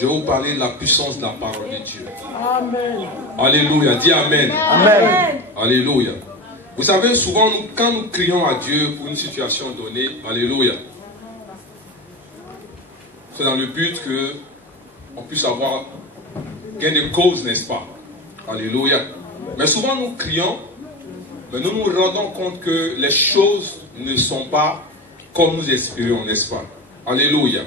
je vais vous parler de la puissance de la parole de Dieu. Amen. Alléluia. Dis Amen. Amen. Alléluia. Vous savez, souvent, quand nous crions à Dieu pour une situation donnée, Alléluia, c'est dans le but qu'on puisse avoir gain de cause, n'est-ce pas? Alléluia. Mais souvent, nous crions, mais nous nous rendons compte que les choses ne sont pas comme nous espérions, n'est-ce pas? Alléluia.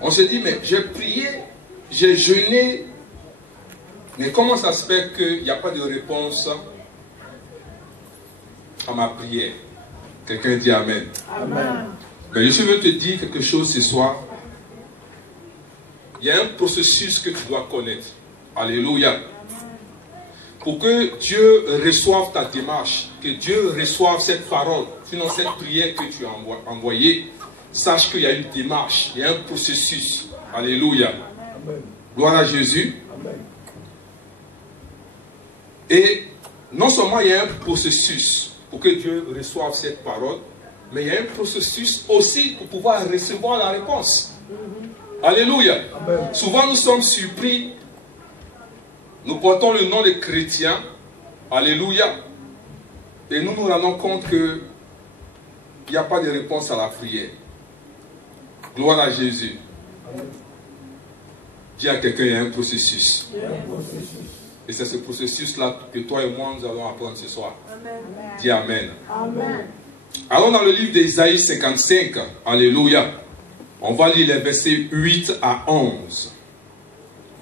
On se dit, mais j'ai prié, j'ai jeûné, mais comment ça se fait qu'il n'y a pas de réponse à ma prière? Quelqu'un dit Amen. Amen. Mais je veux te dire quelque chose ce soir. Il y a un processus que tu dois connaître. Alléluia. Pour que Dieu reçoive ta démarche, que Dieu reçoive cette parole, sinon cette prière que tu as envoyée, sache qu'il y a une démarche, il y a un processus. Alléluia. Amen. Gloire à Jésus. Amen. Et non seulement il y a un processus pour que Dieu reçoive cette parole, mais il y a un processus aussi pour pouvoir recevoir la réponse. Alléluia. Amen. Souvent nous sommes surpris. Nous portons le nom de chrétien. Alléluia. Et nous nous rendons compte qu'il n'y a pas de réponse à la prière. Gloire à Jésus. Dis à quelqu'un, il y a un processus. Il y a un processus. Et c'est ce processus-là que toi et moi nous allons apprendre ce soir. Amen. Dis Amen. Amen. Allons dans le livre d'Ésaïe 55. Alléluia. On va lire les versets 8 à 11.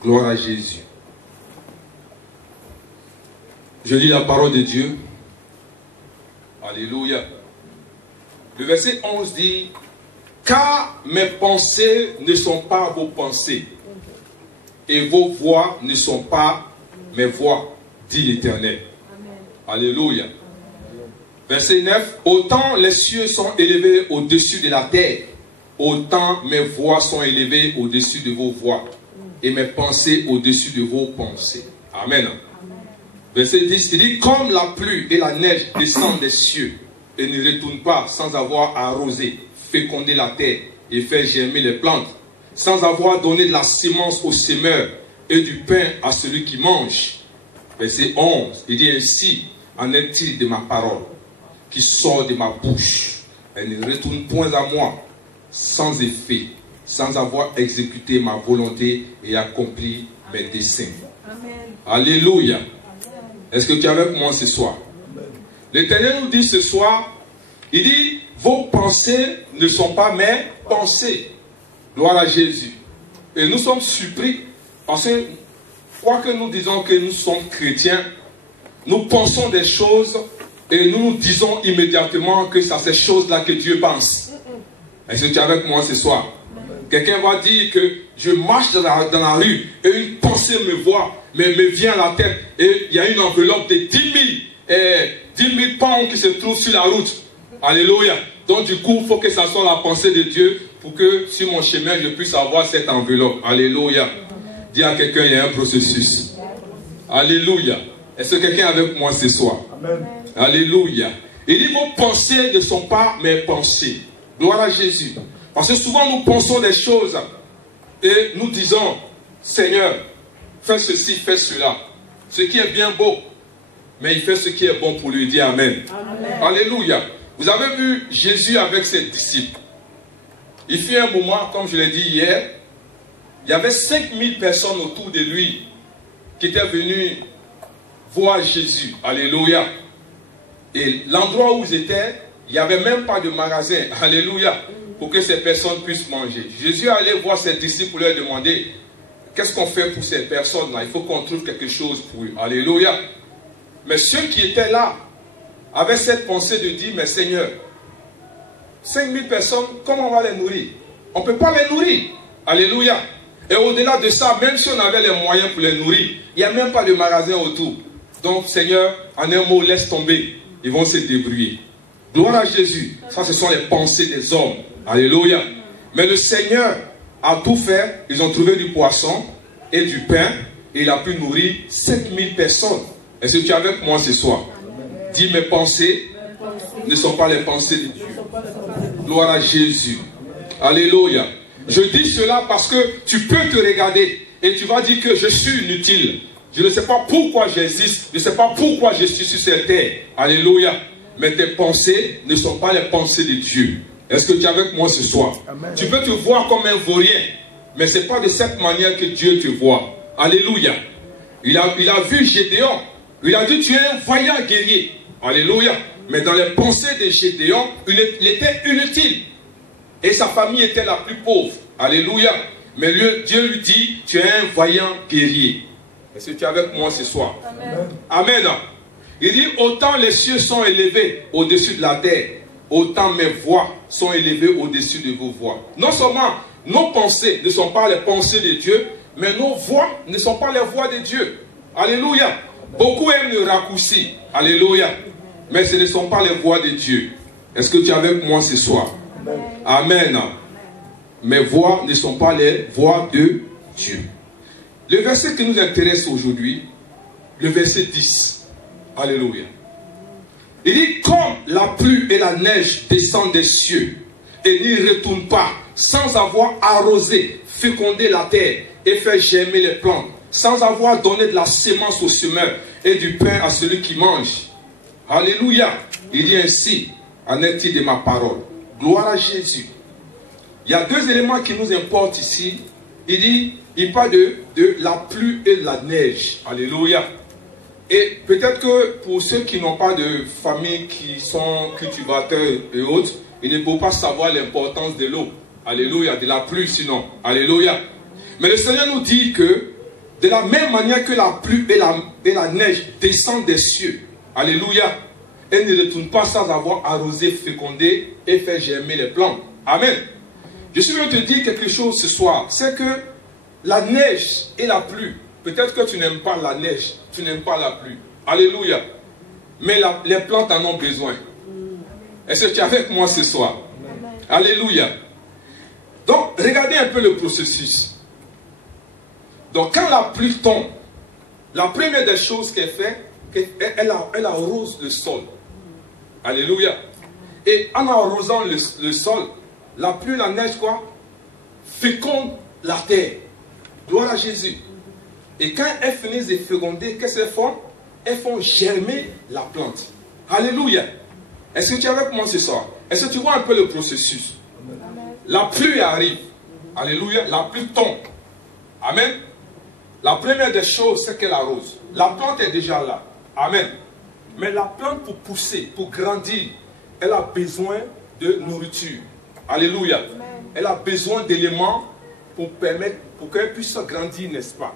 Gloire à Jésus. Je lis la parole de Dieu. Alléluia. Le verset 11 dit: car mes pensées ne sont pas vos pensées, et vos voix ne sont pas mes voix, dit l'Éternel. Alléluia. Verset 9. Autant les cieux sont élevés au-dessus de la terre, autant mes voix sont élevées au-dessus de vos voix, et mes pensées au-dessus de vos pensées. Amen. Verset 10, il dit: comme la pluie et la neige descendent des cieux et ne retournent pas sans avoir arrosé, fécondé la terre et fait germer les plantes, sans avoir donné de la semence au semeur et du pain à celui qui mange. Verset 11, il dit: ainsi en est-il de ma parole qui sort de ma bouche. Elle ne retourne point à moi sans effet, sans avoir exécuté ma volonté et accompli mes desseins. Amen. Alléluia. Est-ce que tu es avec moi ce soir? L'Éternel nous dit ce soir, il dit: vos pensées ne sont pas mes pensées. Gloire à Jésus. Et nous sommes surpris parce que, quoique nous disons que nous sommes chrétiens, nous pensons des choses et nous nous disons immédiatement que c'est ces choses-là que Dieu pense. Est-ce que tu es avec moi ce soir? Quelqu'un va dire que je marche dans la rue et une pensée me vient à la tête et il y a une enveloppe de 10 000 pounds qui se trouvent sur la route. Alléluia. Donc du coup, il faut que ça soit la pensée de Dieu pour que sur mon chemin, je puisse avoir cette enveloppe. Alléluia. Dis à quelqu'un, il y a un processus. Alléluia. Est-ce que quelqu'un est avec moi ce soir? Amen. Alléluia. Il dit: vos pensées ne sont pas mes pensées. Gloire à Jésus. Parce que souvent nous pensons des choses et nous disons: Seigneur, fais ceci, fais cela. Ce qui est bien beau, mais il fait ce qui est bon pour lui. Dis Amen. Amen. Alléluia. Vous avez vu Jésus avec ses disciples. Il fut un moment, comme je l'ai dit hier, il y avait 5000 personnes autour de lui qui étaient venues voir Jésus. Alléluia. Et l'endroit où ils étaient, il n'y avait même pas de magasin. Alléluia. Pour que ces personnes puissent manger. Jésus allait voir ses disciples pour leur demander: qu'est-ce qu'on fait pour ces personnes-là? Il faut qu'on trouve quelque chose pour eux. Alléluia. Mais ceux qui étaient là avaient cette pensée de dire: mais Seigneur, 5000 personnes, comment on va les nourrir? On ne peut pas les nourrir. Alléluia. Et au-delà de ça, même si on avait les moyens pour les nourrir, il n'y a même pas de magasin autour. Donc Seigneur, en un mot, laisse tomber. Ils vont se débrouiller. Gloire à Jésus. Ça, ce sont les pensées des hommes. Alléluia. Mais le Seigneur a tout fait. Ils ont trouvé du poisson et du pain. Et il a pu nourrir 5000 personnes. Est-ce que tu es avec moi ce soir? Dis: mes pensées ne sont pas les pensées de Dieu. Gloire à Jésus. Alléluia. Je dis cela parce que tu peux te regarder et tu vas dire que je suis inutile. Je ne sais pas pourquoi j'existe. Je ne sais pas pourquoi je suis sur cette terre. Alléluia. Mais tes pensées ne sont pas les pensées de Dieu. Est-ce que tu es avec moi ce soir? Amen. Tu peux te voir comme un vaurien, mais ce n'est pas de cette manière que Dieu te voit. Alléluia. Il a vu Gédéon. Il a dit, tu es un vaillant guerrier. Alléluia. Mais dans les pensées de Gédéon, il était inutile. Et sa famille était la plus pauvre. Alléluia. Mais Dieu lui dit, tu es un vaillant guerrier. Est-ce que tu es avec moi ce soir? Amen. Amen. Il dit, autant les cieux sont élevés au-dessus de la terre, autant mes voix sont élevées au-dessus de vos voix. Non seulement nos pensées ne sont pas les pensées de Dieu, mais nos voix ne sont pas les voix de Dieu. Alléluia. Beaucoup aiment le raccourci. Alléluia. Mais ce ne sont pas les voix de Dieu. Est-ce que tu es avec moi ce soir? Amen. Mes voix ne sont pas les voix de Dieu. Le verset qui nous intéresse aujourd'hui, le verset 10. Alléluia. Il dit, comme la pluie et la neige descendent des cieux et n'y retournent pas sans avoir arrosé, fécondé la terre et fait germer les plantes, sans avoir donné de la sémence au semeur et du pain à celui qui mange. Alléluia. Il dit ainsi, en est-il de ma parole. Gloire à Jésus. Il y a deux éléments qui nous importent ici. Il parle de la pluie et de la neige. Alléluia. Et peut-être que pour ceux qui n'ont pas de famille, qui sont cultivateurs et autres, ils ne peuvent pas savoir l'importance de l'eau. Alléluia. De la pluie sinon. Alléluia. Mais le Seigneur nous dit que de la même manière que la pluie et la neige descendent des cieux. Alléluia. Elle ne retourne pas sans avoir arrosé, fécondé et fait germer les plantes. Amen. Je suis venu te dire quelque chose ce soir. C'est que la neige et la pluie, peut-être que tu n'aimes pas la neige, tu n'aimes pas la pluie. Alléluia. Mais les plantes en ont besoin. Est-ce que tu es avec moi ce soir? Alléluia. Donc, regardez un peu le processus. Donc, quand la pluie tombe, la première des choses qu'elle fait, elle arrose le sol. Alléluia. Et en arrosant le sol, la pluie, la neige, quoi? Féconde la terre. Gloire à Jésus. Et quand elles finissent de féconder, qu'est-ce qu'elles font? Elles font germer la plante. Alléluia. Est-ce que tu es avec moi ce soir? Est-ce que tu vois un peu le processus? Amen. La pluie arrive. Alléluia. La pluie tombe. Amen. La première des choses, c'est qu'elle arrose. La plante est déjà là. Amen. Mais la plante, pour pousser, pour grandir, elle a besoin de nourriture. Alléluia. Amen. Elle a besoin d'éléments pour qu'elle puisse grandir, n'est-ce pas?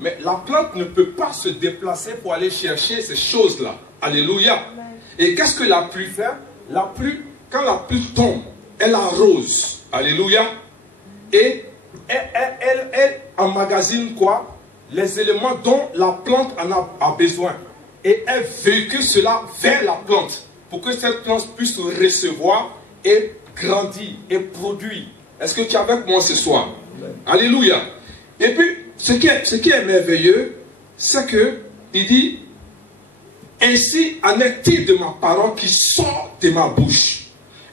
Mais la plante ne peut pas se déplacer pour aller chercher ces choses-là. Alléluia. Amen. Et qu'est-ce que la pluie fait? La pluie, quand la pluie tombe, elle arrose. Alléluia. Et elle emmagasine quoi? Les éléments dont la plante en a besoin. Et elle véhicule cela vers la plante pour que cette plante puisse recevoir et grandir et produire. Est-ce que tu es avec moi ce soir? Amen. Alléluia. Et puis, ce qui est merveilleux, c'est que il dit, ainsi en est-il de ma parole qui sort de ma bouche.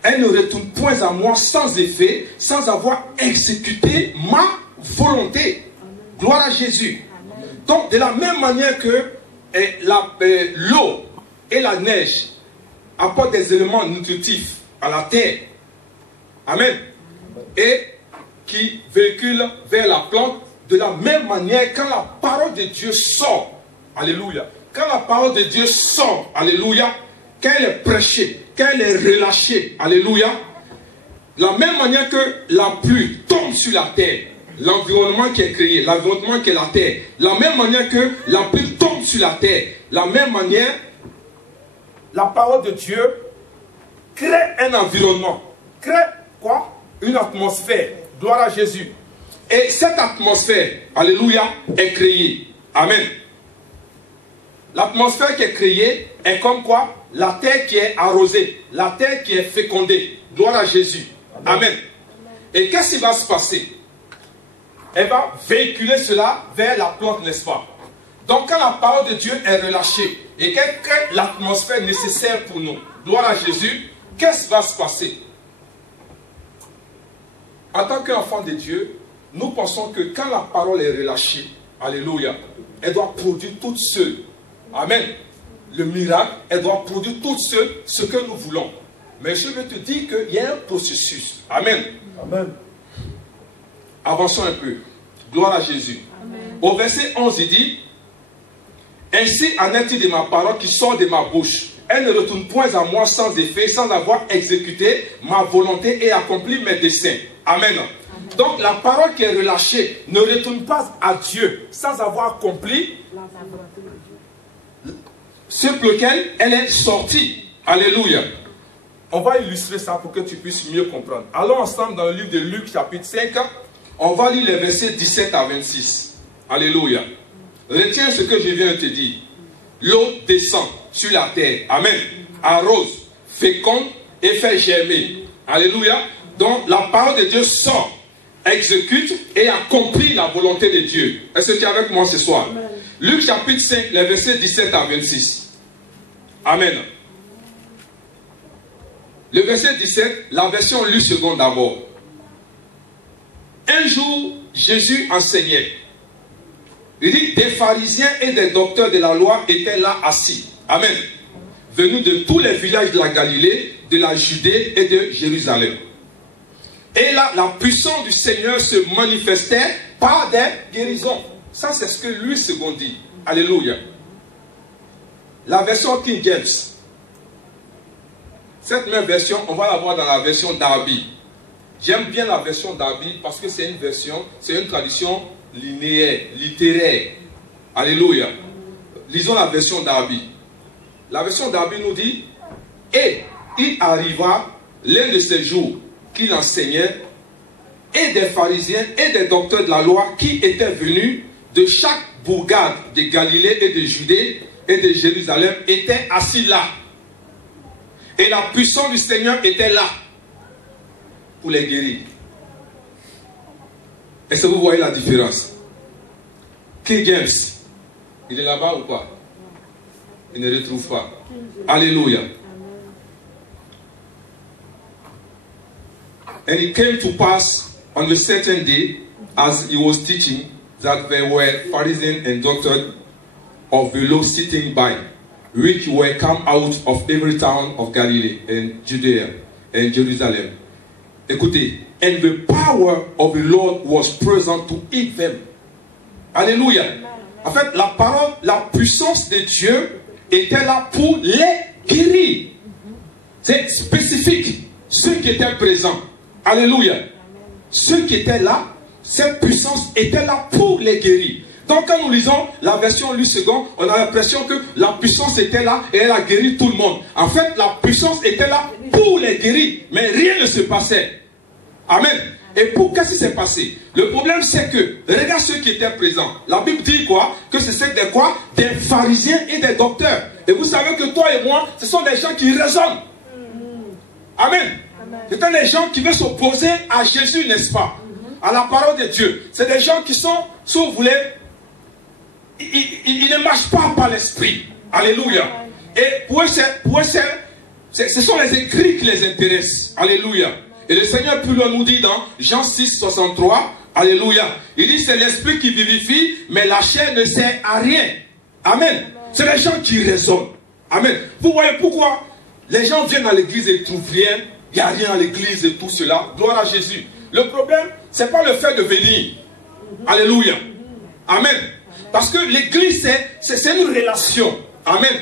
Elle ne retourne point à moi sans effet, sans avoir exécuté ma volonté. Amen. Gloire à Jésus. Amen. Donc, de la même manière que l'eau et la neige apportent des éléments nutritifs à la terre. Amen. Et qui véhiculent vers la plante, de la même manière, quand la parole de Dieu sort, alléluia, quand la parole de Dieu sort, alléluia, quand elle est prêchée, quand elle est relâchée, alléluia, la même manière que la pluie tombe sur la terre, l'environnement qui est créé, l'environnement qui est la terre, la même manière que la pluie tombe sur la terre, la même manière, la parole de Dieu crée un environnement, crée quoi? Une atmosphère. Gloire à Jésus. Et cette atmosphère, alléluia, est créée. Amen. L'atmosphère qui est créée est comme quoi? La terre qui est arrosée, la terre qui est fécondée. Gloire à Jésus. Amen. Amen. Et qu'est-ce qui va se passer? Elle va véhiculer cela vers la plante, n'est-ce pas? Donc quand la parole de Dieu est relâchée et qu'elle crée l'atmosphère nécessaire pour nous, gloire à Jésus, qu'est-ce qui va se passer? en tant qu'enfant de Dieu, nous pensons que quand la parole est relâchée, alléluia, elle doit produire toute seule. Amen. Le miracle, elle doit produire toute seule ce que nous voulons. Mais je veux te dire qu'il y a un processus. Amen. Amen. Avançons un peu. Gloire à Jésus. Amen. Au verset 11, il dit, ainsi en est-il de ma parole qui sort de ma bouche. Elle ne retourne point à moi sans effet, sans avoir exécuté ma volonté et accompli mes desseins. Amen. Amen. Donc la parole qui est relâchée ne retourne pas à Dieu sans avoir accompli ce pour lequel elle est sortie. Alléluia. On va illustrer ça pour que tu puisses mieux comprendre. Allons ensemble dans le livre de Luc chapitre 5. On va lire les versets 17 à 26. Alléluia. Retiens ce que je viens de te dire. L'eau descend sur la terre. Amen. Arrose, féconde et fait germer. Alléluia. Donc la parole de Dieu sort, exécute et accomplit la volonté de Dieu. Est-ce que tu es avec moi ce soir? Amen. Luc chapitre 5, les versets 17 à 26. Amen. Le verset 17, la version lue seconde d'abord. Un jour, Jésus enseignait. Il dit, des pharisiens et des docteurs de la loi étaient là assis. Amen. Venus de tous les villages de la Galilée, de la Judée et de Jérusalem. Et là, la puissance du Seigneur se manifestait par des guérisons. Ça, c'est ce que lui second dit. Alléluia. La version King James. Cette même version, on va la voir dans la version Darby. J'aime bien la version Darby parce que c'est une version, c'est une traduction linéaire, littéraire. Alléluia. Lisons la version Darby. La version Darby nous dit, et il arriva l'un de ces jours qu'il enseignait, et des pharisiens et des docteurs de la loi qui étaient venus de chaque bourgade de Galilée et de Judée et de Jérusalem étaient assis là. Et la puissance du Seigneur était là pour les guérir. Est-ce que vous voyez la différence? King James, il est là-bas ou pas? Il ne retrouve pas. Alléluia. And it came to pass on a certain day, as he was teaching, that there were Pharisees and doctors of the law sitting by, which were come out of every town of Galilee and Judea and Jerusalem. Écoutez, and the power of the Lord was present to heal them. Alléluia. En fait, la parole, la puissance de Dieu était là pour les guérir. C'est spécifique. Ceux qui étaient présents. Alléluia. Ceux qui étaient là, cette puissance était là pour les guérir. Donc quand nous lisons la version Luc second, on a l'impression que la puissance était là et elle a guéri tout le monde. En fait, la puissance était là pour les guérir, mais rien ne se passait. Amen. Et pour qu'est-ce qui s'est passé? Le problème c'est que, regarde ceux qui étaient présents. La Bible dit quoi? Que c'est des quoi? Des pharisiens et des docteurs. Et vous savez que toi et moi, ce sont des gens qui raisonnent. Amen. C'est des gens qui veulent s'opposer à Jésus, n'est-ce pas? À la parole de Dieu. C'est des gens qui sont, si vous voulez, ils ne marchent pas par l'esprit. Alléluia. Et pour eux, ce sont les écrits qui les intéressent. Alléluia. Et le Seigneur plus loin nous dit dans Jean 6, 63, alléluia. Il dit c'est l'esprit qui vivifie, mais la chair ne sert à rien. Amen. C'est les gens qui raisonnent. Amen. Vous voyez pourquoi les gens viennent à l'église et ne trouvent rien. Il n'y a rien à l'église et tout cela. Gloire à Jésus. Le problème, ce n'est pas le fait de venir. Alléluia. Amen. Parce que l'église, c'est une relation. Amen.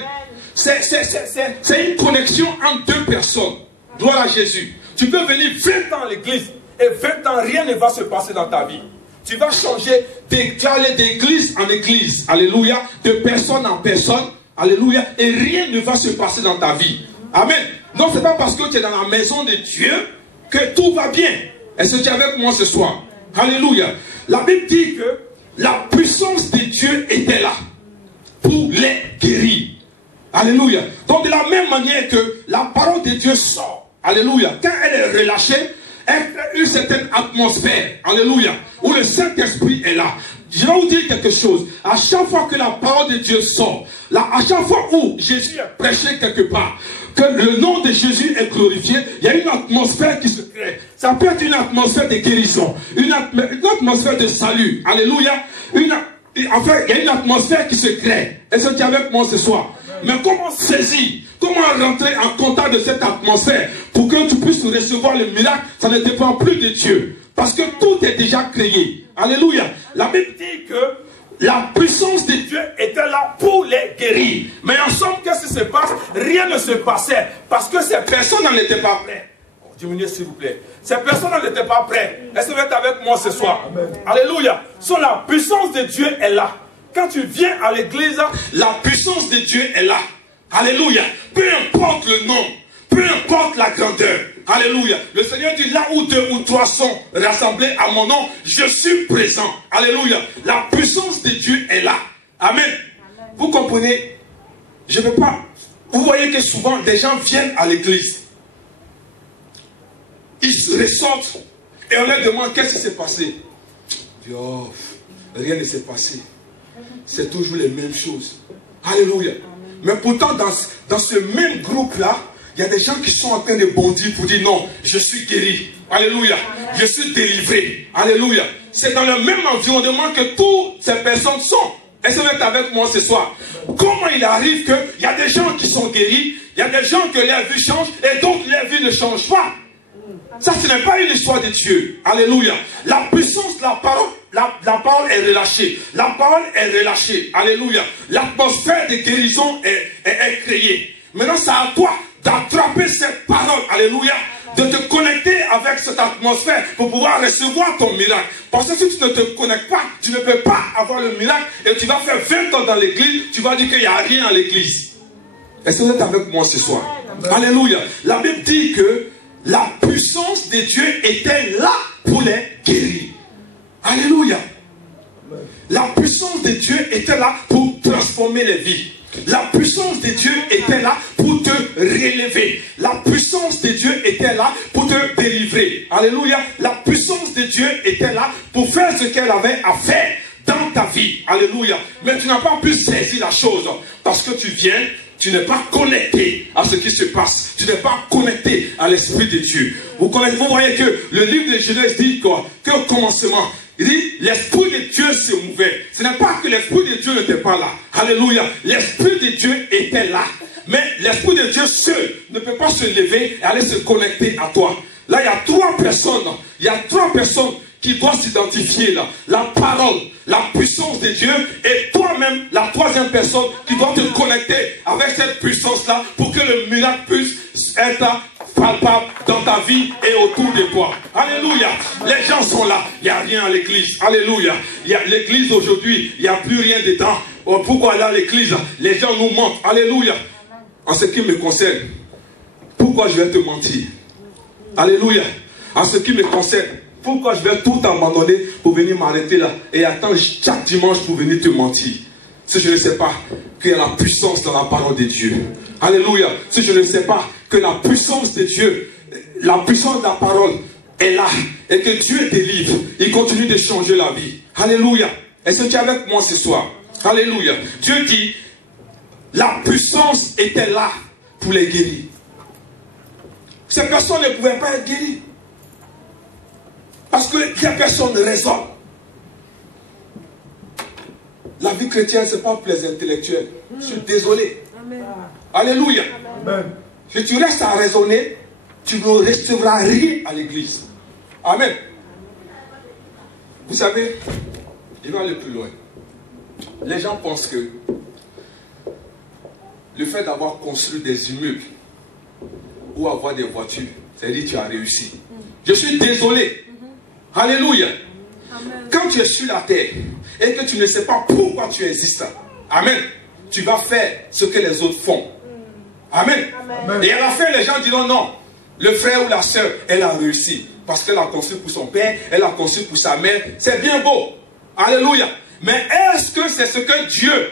C'est une connexion entre deux personnes. Gloire à Jésus. Tu peux venir 20 ans à l'église et 20 ans, rien ne va se passer dans ta vie. Tu vas changer d'église en église. Alléluia. De personne en personne. Alléluia. Et rien ne va se passer dans ta vie. Amen. Non, ce n'est pas parce que tu es dans la maison de Dieu que tout va bien. Est-ce que tu es avec moi ce soir? Alléluia. La Bible dit que la puissance de Dieu était là pour les guérir. Alléluia. Donc de la même manière que la parole de Dieu sort. Alléluia. Quand elle est relâchée, elle crée une certaine atmosphère. Alléluia. Où le Saint-Esprit est là. Je vais vous dire quelque chose. À chaque fois que la parole de Dieu sort, à chaque fois où Jésus est prêché quelque part, que le nom de Jésus est glorifié, il y a une atmosphère qui se crée. Ça peut être une atmosphère de guérison, une atmosphère de salut. Alléluia. Enfin, il y a une atmosphère qui se crée. Est-ce que tu es avec moi ce soir? Mais comment saisir, comment rentrer en contact de cette atmosphère pour que tu puisses recevoir le miracle? Ça ne dépend plus de Dieu. Parce que tout est déjà créé. Alléluia. La Bible dit que la puissance de Dieu était là pour les guérir. Mais en somme, qu'est-ce qui se passe? Rien ne se passait. Parce que ces personnes n'étaient pas prêtes. Diminuez s'il vous plaît. Ces personnes n'étaient pas prêtes. Est-ce que vous êtes avec moi ce soir? Amen. Alléluia. So, la puissance de Dieu est là. Quand tu viens à l'église, la puissance de Dieu est là. Alléluia. Peu importe le nom, peu importe la grandeur. Alléluia. Le Seigneur dit, là où 2 ou 3 sont rassemblés à mon nom, je suis présent. Alléluia. La puissance de Dieu est là. Amen. Amen. Vous comprenez? Je ne veux pas... Vous voyez que souvent, des gens viennent à l'église. Ils se ressortent et on leur demande qu'est-ce qui s'est passé. Oh, rien ne s'est passé. C'est toujours les mêmes choses. Alléluia. Mais pourtant, dans ce même groupe-là, il y a des gens qui sont en train de bondir pour dire non, je suis guéri. Alléluia. Je suis délivré. Alléluia. C'est dans le même environnement que toutes ces personnes sont. Est-ce que vous êtes avec moi ce soir? Comment il arrive qu'il y a des gens qui sont guéris, il y a des gens que leur vie change et d'autres leur vie ne change pas? Ça, ce n'est pas une histoire de Dieu. Alléluia. La puissance de la parole est relâchée. La parole est relâchée. Alléluia. L'atmosphère de guérison est créée. Maintenant, c'est à toi d'attraper cette parole. Alléluia. De te connecter avec cette atmosphère pour pouvoir recevoir ton miracle. Parce que si tu ne te connectes pas, tu ne peux pas avoir le miracle et tu vas faire 20 ans dans l'église, tu vas dire qu'il n'y a rien à l'église. Est-ce que vous êtes avec moi ce soir? Alléluia. La Bible dit que la puissance de Dieu était là pour les guérir. Alléluia. La puissance de Dieu était là pour transformer les vies. La puissance de Dieu était là pour te relever. La puissance de Dieu était là pour te délivrer. Alléluia. La puissance de Dieu était là pour faire ce qu'elle avait à faire dans ta vie. Alléluia. Mais tu n'as pas pu saisir la chose parce que tu viens. Tu n'es pas connecté à ce qui se passe. Tu n'es pas connecté à l'Esprit de Dieu. Vous voyez que le livre de Genèse dit quoi? Que au commencement, il dit l'Esprit de Dieu se mouvait. Ce n'est pas que l'Esprit de Dieu n'était pas là. Alléluia. L'Esprit de Dieu était là. Mais l'Esprit de Dieu seul ne peut pas se lever et aller se connecter à toi. Là, il y a 3 personnes. Il y a 3 personnes qui doivent s'identifier là. La parole, la puissance de Dieu et toi-même, la 3e personne qui doit te connecter avec cette puissance-là pour que le miracle puisse être palpable dans ta vie et autour de toi. Alléluia. Les gens sont là. Il n'y a rien à l'église. Alléluia. L'église aujourd'hui, il n'y a plus rien dedans. Pourquoi aller à l'église? Les gens nous mentent. Alléluia. En ce qui me concerne, pourquoi je vais te mentir? Alléluia. En ce qui me concerne, pourquoi je vais tout abandonner pour venir m'arrêter là et attendre chaque dimanche pour venir te mentir? Si je ne sais pas qu'il y a la puissance dans la parole de Dieu. Alléluia. Si je ne sais pas que la puissance de Dieu, la puissance de la parole est là et que Dieu délivre, il continue de changer la vie. Alléluia. Est-ce que tu es avec moi ce soir? Alléluia. Dieu dit, la puissance était là pour les guérir. Ces personnes ne pouvaient pas être guéries. Parce que les personnes raisonnent. La vie chrétienne, ce n'est pas pour les intellectuels. Je suis désolé. Amen. Alléluia. Amen. Si tu restes à raisonner, tu ne recevras rien à l'église. Amen. Vous savez, il va aller plus loin. Les gens pensent que le fait d'avoir construit des immeubles ou avoir des voitures, c'est-à-dire que tu as réussi. Je suis désolé. Alléluia. Amen. Quand tu es sur la terre et que tu ne sais pas pourquoi tu existes, amen, tu vas faire ce que les autres font. Amen. Amen. Et à la fin, les gens diront non. Le frère ou la soeur, elle a réussi. Parce qu'elle a construit pour son père, elle a construit pour sa mère. C'est bien beau. Alléluia. Mais est-ce que c'est ce que Dieu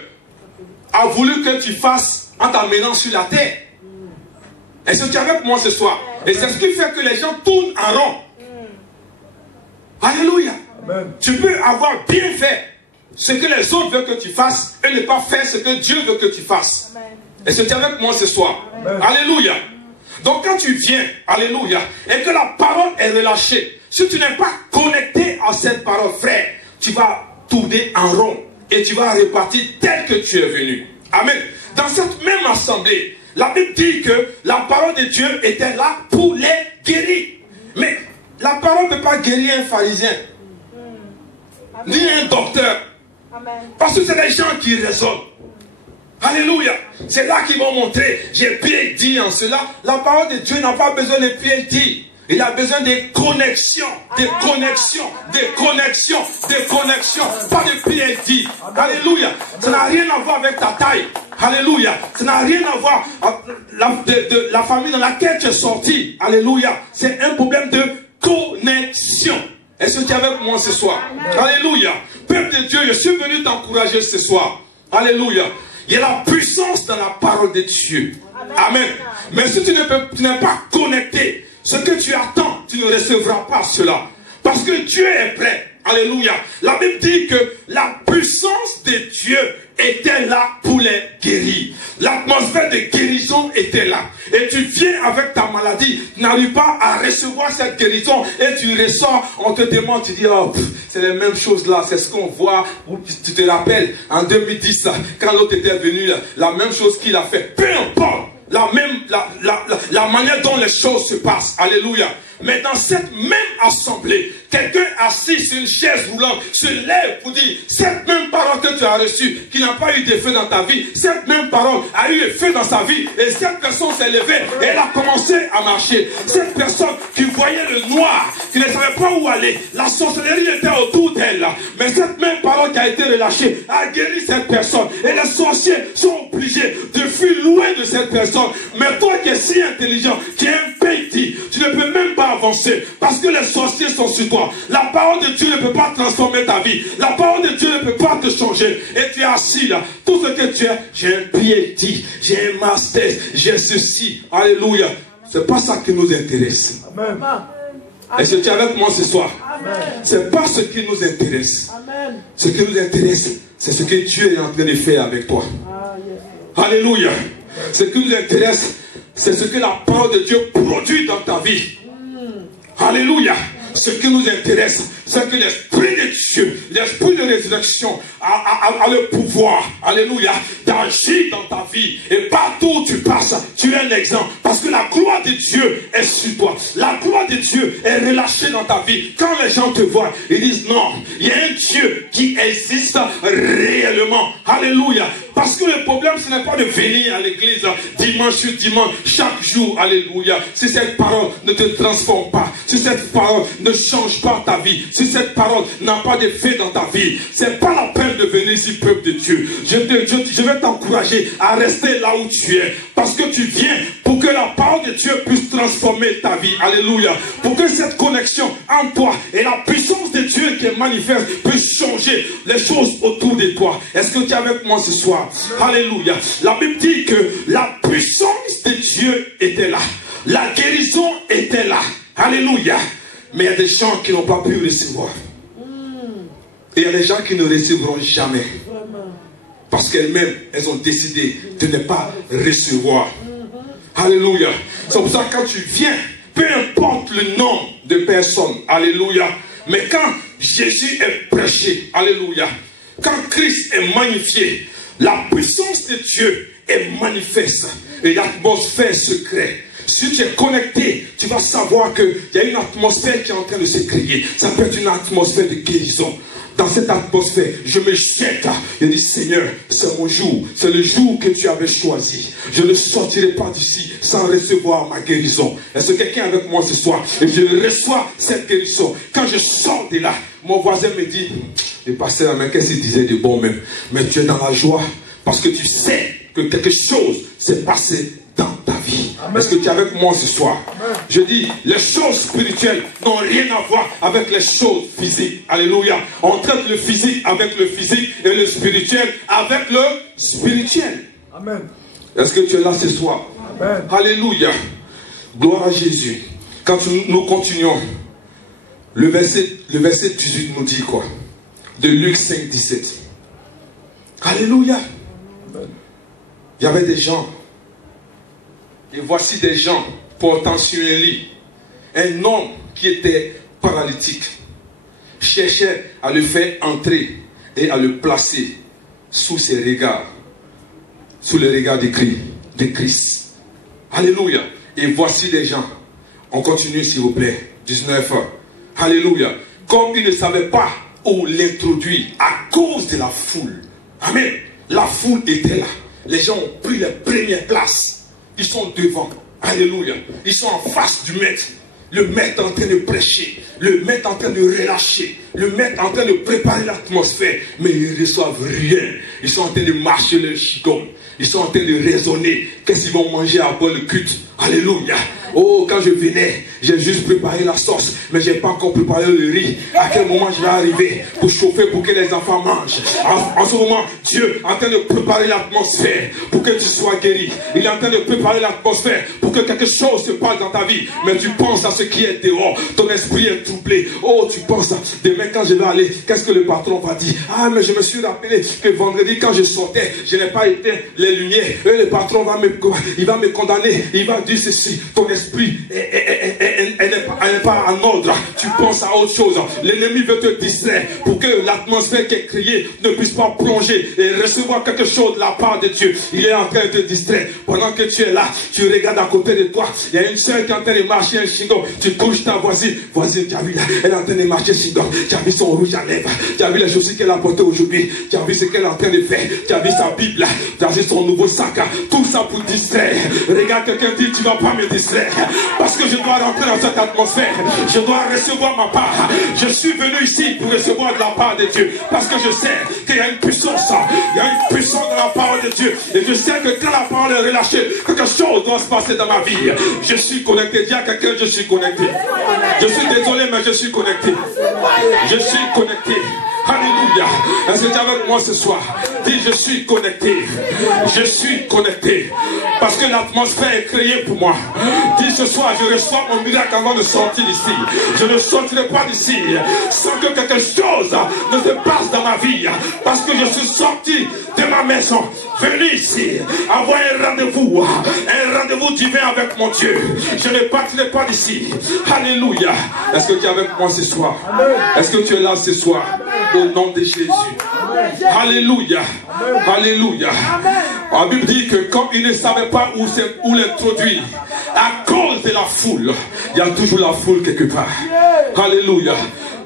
a voulu que tu fasses en t'amenant sur la terre? Est-ce que tu es avec moi ce soir? Et c'est ce qui fait que les gens tournent en rond. Alléluia. Amen. Tu peux avoir bien fait ce que les autres veulent que tu fasses et ne pas faire ce que Dieu veut que tu fasses. Amen. Est-ce que tu es avec moi ce soir? Amen. Alléluia. Donc quand tu viens, alléluia, et que la parole est relâchée, si tu n'es pas connecté à cette parole, frère, tu vas tourner en rond et tu vas repartir tel que tu es venu. Amen. Dans cette même assemblée, la Bible dit que la parole de Dieu était là pour les guérir. Mais la parole ne peut pas guérir un pharisien, ni un docteur. Amen. Parce que c'est les gens qui raisonnent. Alléluia. C'est là qu'ils vont montrer. J'ai bien dit en cela. La parole de Dieu n'a pas besoin de bien dire. Il a besoin de connexions, de connexions, de connexions, de connexions. Pas de bien dit. Alléluia. Ça n'a rien à voir avec ta taille. Alléluia. Ça n'a rien à voir avec la famille dans laquelle tu es sorti. Alléluia. C'est un problème de connexion. Est-ce que tu es avec moi ce soir? Alléluia. Peuple de Dieu, je suis venu t'encourager ce soir. Alléluia. Il y a la puissance dans la parole de Dieu. Amen. Mais si tu n'es pas connecté, ce que tu attends, tu ne recevras pas cela. Parce que Dieu est prêt. Alléluia. La Bible dit que la puissance de Dieu était là pour les guérir. L'atmosphère de guérison était là. Et tu viens avec ta maladie, tu n'arrives pas à recevoir cette guérison et tu ressors, on te demande, tu dis, oh, c'est les mêmes choses là, c'est ce qu'on voit. Tu te rappelles, en 2010, quand l'autre était venu, la même chose qu'il a fait. Peu importe. La manière dont les choses se passent. Alléluia. Mais dans cette même assemblée, quelqu'un assis sur une chaise roulante se lève pour dire, cette même parole que tu as reçue, qui n'a pas eu d'effet dans ta vie, cette même parole a eu effet dans sa vie, et cette personne s'est levée, et elle a commencé à marcher. Cette personne qui voyait le noir, qui ne savait pas où aller, la sorcellerie était autour d'elle, mais cette même parole qui a été relâchée a guéri cette personne, et les sorciers sont obligés de fuir loin de cette personne. Mais toi qui es si intelligent, qui es un petit, tu ne peux même pas avancer, parce que les sorciers sont sur toi. La parole de Dieu ne peut pas transformer ta vie. La parole de Dieu ne peut pas te changer. Et tu es assis là. Tout ce que tu as, j'ai un PhD, j'ai un master, j'ai ceci. Alléluia. C'est pas ça qui nous intéresse. Amen. Est-ce que tu es avec moi ce soir? C'est pas ce qui nous intéresse. Amen. Ce qui nous intéresse, c'est ce que Dieu est en train de faire avec toi. Alléluia. Ce qui nous intéresse, c'est ce que la parole de Dieu produit dans ta vie. Alléluia. Ce qui nous intéresse, c'est que l'Esprit de Dieu, l'Esprit de résurrection a le pouvoir, alléluia, d'agir dans ta vie. Et partout où tu passes, tu es un exemple. Parce que la gloire de Dieu est sur toi. La gloire de Dieu est relâchée dans ta vie. Quand les gens te voient, ils disent non, il y a un Dieu qui existe réellement. Alléluia. Parce que le problème, ce n'est pas de venir à l'église dimanche sur dimanche, chaque jour, alléluia. Si cette parole ne te transforme pas, si cette parole ne change pas ta vie, si cette parole n'a pas d'effet dans ta vie, c'est pas la peine de venir ici, peuple de Dieu. Je vais t'encourager à rester là où tu es, parce que tu viens pour que la parole de Dieu puisse transformer ta vie, alléluia. Pour que cette connexion entre toi et la puissance de Dieu qui est manifeste puisse changer les choses autour de toi. Est-ce que tu es avec moi ce soir? Alléluia. La Bible dit que la puissance de Dieu était là. La guérison était là. Alléluia. Mais il y a des gens qui n'ont pas pu recevoir. Et il y a des gens qui ne recevront jamais. Parce qu'elles-mêmes, elles ont décidé de ne pas recevoir. Alléluia. C'est pour ça que quand tu viens, peu importe le nombre de personnes, alléluia. Mais quand Jésus est prêché, alléluia. Quand Christ est magnifié, la puissance de Dieu est manifeste. Et l'atmosphère se crée. Si tu es connecté, tu vas savoir qu'il y a une atmosphère qui est en train de se créer. Ça peut être une atmosphère de guérison. Dans cette atmosphère, je me jette. Je dis, Seigneur, c'est mon jour. C'est le jour que tu avais choisi. Je ne sortirai pas d'ici sans recevoir ma guérison. Est-ce que quelqu'un est avec moi ce soir? Et je reçois cette guérison. Quand je sors de là, mon voisin me dit, le pasteur, mais qu'est-ce qu'il disait de bon même? Mais tu es dans la joie parce que tu sais que quelque chose s'est passé dans ta vie. Est-ce que tu es avec moi ce soir? Amen. Je dis, les choses spirituelles n'ont rien à voir avec les choses physiques. Alléluia. On traite le physique avec le physique et le spirituel avec le spirituel. Amen. Est-ce que tu es là ce soir? Amen. Alléluia. Gloire à Jésus. Quand nous continuons, le verset 18 nous dit quoi? De Luc 5, 17. Alléluia. Amen. il y avait des gens. Et voici des gens portant sur un lit un homme qui était paralytique cherchait à le faire entrer et à le placer sous ses regards, sous le regard de Christ. Alléluia. Et voici des gens. On continue s'il vous plaît. 19. Alléluia. Comme il ne savait pas où l'introduire à cause de la foule. Amen. La foule était là. Les gens ont pris les premières places. Ils sont devant. Alléluia. Ils sont en face du maître. Le maître est en train de prêcher. Le maître est en train de relâcher. Le maître est en train de préparer l'atmosphère. Mais ils ne reçoivent rien. Ils sont en train de marcher le shigong. Ils sont en train de raisonner. Qu'est-ce qu'ils vont manger après le culte? Alléluia. Oh, quand je venais, j'ai juste préparé la sauce, mais je n'ai pas encore préparé le riz. À quel moment je vais arriver pour chauffer, pour que les enfants mangent? En ce moment, Dieu est en train de préparer l'atmosphère pour que tu sois guéri. Il est en train de préparer l'atmosphère pour que quelque chose se passe dans ta vie. Mais tu penses à ce qui est dehors. Ton esprit est troublé. Oh, tu penses à demain quand je vais aller, qu'est-ce que le patron va dire? Ah, mais je me suis rappelé que vendredi quand je sortais, je n'ai pas éteint les lumières. Et le patron va me condamner. Il va dire ceci. Ton esprit elle n'est pas en ordre. Tu penses à autre chose. L'ennemi veut te distraire pour que l'atmosphère qui est créée ne puisse pas plonger et recevoir quelque chose de la part de Dieu. Il est en train de te distraire. Pendant que tu es là, tu regardes à côté de toi. Il y a une soeur qui est en train de marcher un chingon. Tu touches ta voisine. Voisine, tu as vu là, elle est en train de marcher chingon. Tu as vu son rouge à lèvres. Tu as vu les chaussures qu'elle a portées aujourd'hui. Tu as vu ce qu'elle est en train de faire. Tu as vu sa Bible là. Tu as vu son nouveau sac. Tout ça pour distraire. Regarde quelqu'un dit, tu ne vas pas me distraire. Parce que je dois rentrer dans cette atmosphère. Je dois recevoir ma part. Je suis venu ici pour recevoir de la part de Dieu. Parce que je sais qu'il y a une puissance. Il y a une puissance dans la parole de Dieu. Et je sais que quand la parole est relâchée, quelque chose doit se passer dans ma vie. Je suis connecté. Dis à quelqu'un, je suis connecté. Je suis désolé, mais je suis connecté. Je suis connecté. Alléluia. Est-ce que tu es avec moi ce soir? Dis, je suis connecté. Je suis connecté. Parce que l'atmosphère est créée pour moi. Dis, ce soir, je reçois mon miracle avant de sortir d'ici. Je ne sortirai pas d'ici sans que quelque chose ne se passe dans ma vie. Parce que je suis sorti de ma maison, venu ici, avoir un rendez-vous divin avec mon Dieu. Je ne partirai pas d'ici. Alléluia. Est-ce que tu es avec moi ce soir? Est-ce que tu es là ce soir? Au nom de Jésus. Alléluia. Alléluia. La Bible dit que comme il ne savait pas où l'introduire, à cause de la foule, il y a toujours la foule quelque part. Alléluia.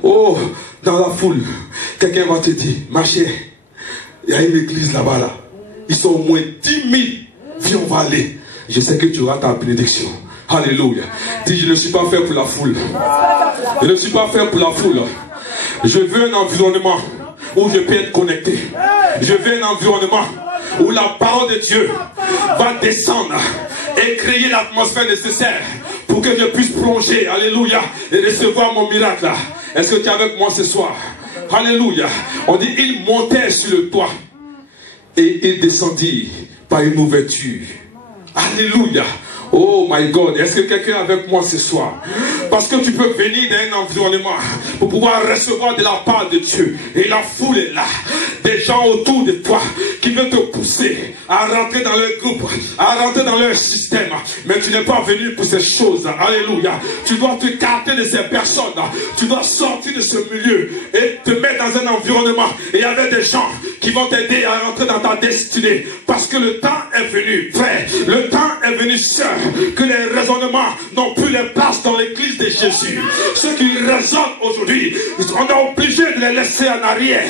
Oh, dans la foule, quelqu'un va te dire, ma chère, il y a une église là-bas là. Ils sont au moins 10 000. Viens, on va aller. Je sais que tu auras ta bénédiction. Alléluia. Dis, je ne suis pas fait pour la foule. Je ne suis pas fait pour la foule. Je veux un environnement où je peux être connecté. Je veux un environnement où la parole de Dieu va descendre et créer l'atmosphère nécessaire pour que je puisse plonger, alléluia, et recevoir mon miracle. Est-ce que tu es avec moi ce soir? Alléluia. On dit, il montait sur le toit et il descendit par une ouverture. Alléluia. Oh my God, est-ce que quelqu'un est avec moi ce soir? Parce que tu peux venir dans un environnement pour pouvoir recevoir de la part de Dieu. Et la foule est là. Des gens autour de toi qui veulent te pousser à rentrer dans leur groupe, à rentrer dans leur système. Mais tu n'es pas venu pour ces choses. Alléluia. Tu dois te écarter de ces personnes. Tu dois sortir de ce milieu et te mettre dans un environnement. Et il y avait des gens qui vont t'aider à rentrer dans ta destinée. Parce que le temps est venu, frère. Le temps est venu, sœur, que les raisonnements n'ont plus les places dans l'église de Jésus. Ceux qui raisonnent aujourd'hui, on est obligé de les laisser en arrière.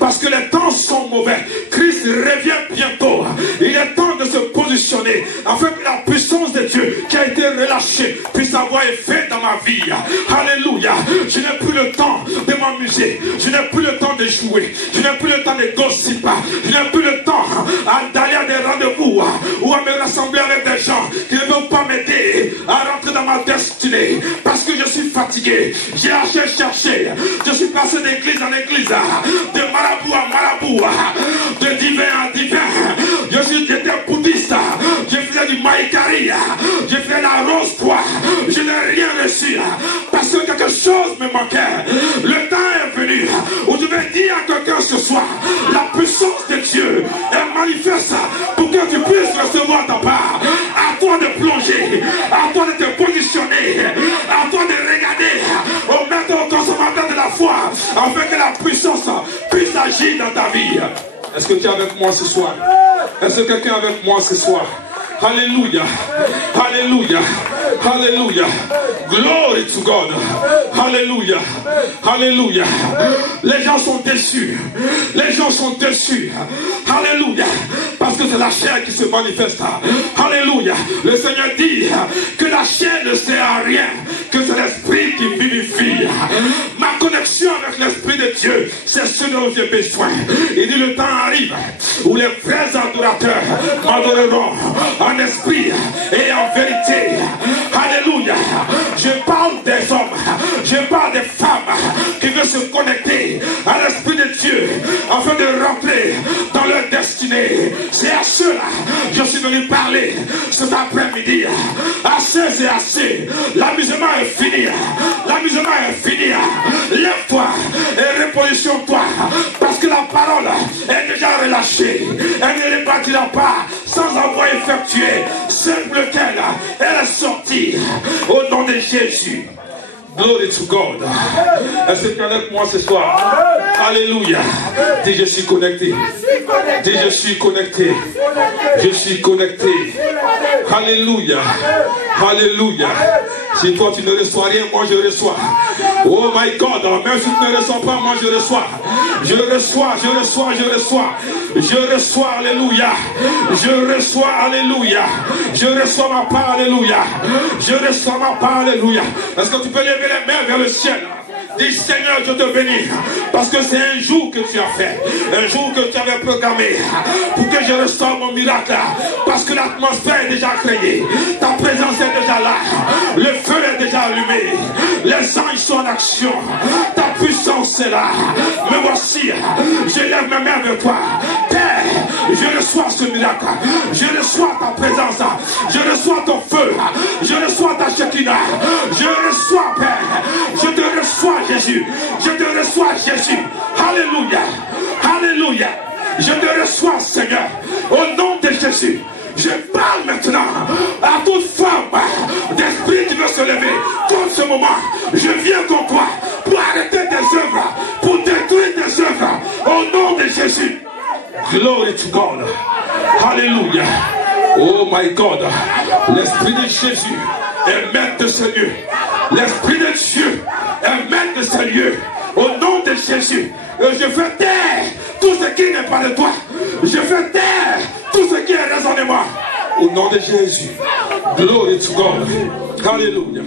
Parce que les temps sont mauvais. Christ revient bientôt. Il est temps de se positionner afin que la puissance de Dieu qui a été relâchée puisse avoir effet dans ma vie. Alléluia. Je n'ai plus le temps de m'amuser. Je n'ai plus le temps de jouer. Je n'ai plus le temps de gossip. Je n'ai plus le temps d'aller à des rendez-vous ou à me rassembler avec des gens qui ne veulent pas m'aider à rentrer dans ma destinée. Parce que je suis fatigué. J'ai cherché. Je suis passé d'église en église, de marabout à marabout, de divin à divin. J'étais bouddhiste. Je faisais du maïkari. Je faisais la rose poire. Je n'ai rien reçu. Parce que quelque chose me manquait. Le temps est venu où je vais dire à quelqu'un ce soir, la puissance de Dieu est manifeste pour que tu puisses que tu es avec moi ce soir? Est-ce que quelqu'un est avec moi ce soir? Alléluia. Alléluia. Alléluia. Glory to God. Alléluia. Alléluia. Les gens sont déçus. Les gens sont déçus. Alléluia. Parce que c'est la chair qui se manifeste. Alléluia. Le Seigneur dit que la chair ne sert à rien, que c'est l'esprit qui vivifie. Ma connexion avec l'esprit de Dieu, c'est ce dont j'ai besoin. Il dit le temps arrive où les vrais adorateurs m'adoreront en esprit et en vérité. Alléluia. Je parle des hommes, je parle des femmes qui veulent se connecter à l'esprit de Dieu afin de rentrer dans leur destinée. C'est à ceux-là je suis venu parler cet après-midi. Assez et assez. L'amusement est fini. L'amusement est fini. Lève-toi et repositionne-toi, parce que la parole est déjà relâchée. Elle ne repartira pas sans avoir effectué celle pour laquelle elle est sortie. Au nom de Jésus. Glory to God. Est-ce que tu es avec moi ce soir? Alléluia. Dis je suis connecté. Dis je suis connecté. Je suis connecté. Alléluia. Alléluia. Si toi tu ne reçois rien, moi je reçois. Oh my God. Même si tu ne reçois pas, moi je reçois. Je reçois, je reçois, je reçois. Je reçois, alléluia. Je reçois, alléluia. Je reçois ma part, alléluia. Je reçois ma part, alléluia. Est-ce que tu peux lever les mains vers le ciel? Dis Seigneur, je te bénis, parce que c'est un jour que tu as fait, un jour que tu avais programmé pour que je reçoive mon miracle, parce que l'atmosphère est déjà créée, ta présence est déjà là, le feu est déjà allumé, les anges sont en action, ta puissance est là. Me voici, je lève mes mains vers toi, Père, je reçois ce miracle, je reçois ta présence, je reçois ton feu, je reçois ta Shekinah, je reçois, Père, je te reçois, Jésus, je te reçois, Jésus. Alléluia. Alléluia. Je te reçois, Seigneur. Au nom de Jésus. Je parle maintenant à toute femme d'esprit qui veut se lever. Comme ce moment, je viens contre toi pour arrêter tes œuvres, pour détruire tes œuvres. Au nom de Jésus. Glory to God. Alléluia. Oh my God. L'esprit de Jésus est maître de ce lieu. L'esprit de Dieu est maître de ce lieu. Au nom de Jésus, je fais taire tout ce qui n'est pas de toi. Je fais taire tout ce qui est raisonnement. Au nom de Jésus. Glory to God. Alléluia.